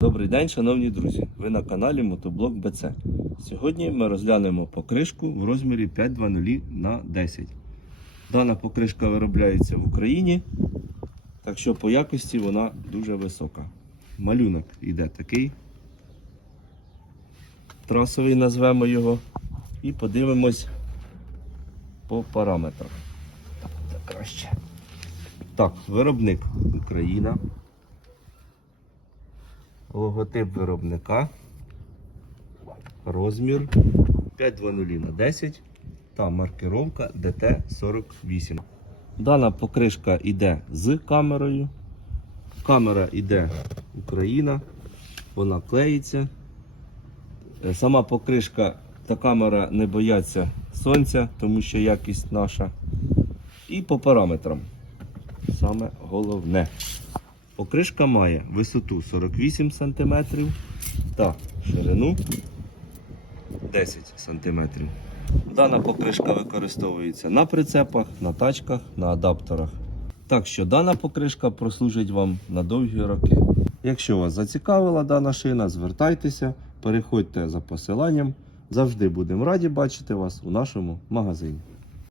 Добрий день, шановні друзі! Ви на каналі Мотоблок БЦ. Сьогодні ми розглянемо покришку в розмірі 520 на 10. Дана покришка виробляється в Україні, так що по якості вона дуже висока. Малюнок йде такий. Трасовий назвемо його. І подивимось по параметрах. Так, краще. Так, виробник Україна логотип виробника, розмір 520 на 10 та маркировка DT48. Дана покришка йде з камерою. Камера йде Україна, вона клеїться. Е, Сама покришка та камера не бояться сонця, тому що якість наша. І по параметрам. Саме головне. Покришка має висоту 48 см та ширину 10 см. Дана покришка використовується на прицепах, на тачках, на адаптерах. Так що дана покришка прослужить вам на довгі роки. Якщо вас зацікавила дана шина, звертайтеся, переходьте за посиланням. Завжди будемо раді бачити вас у нашому магазині.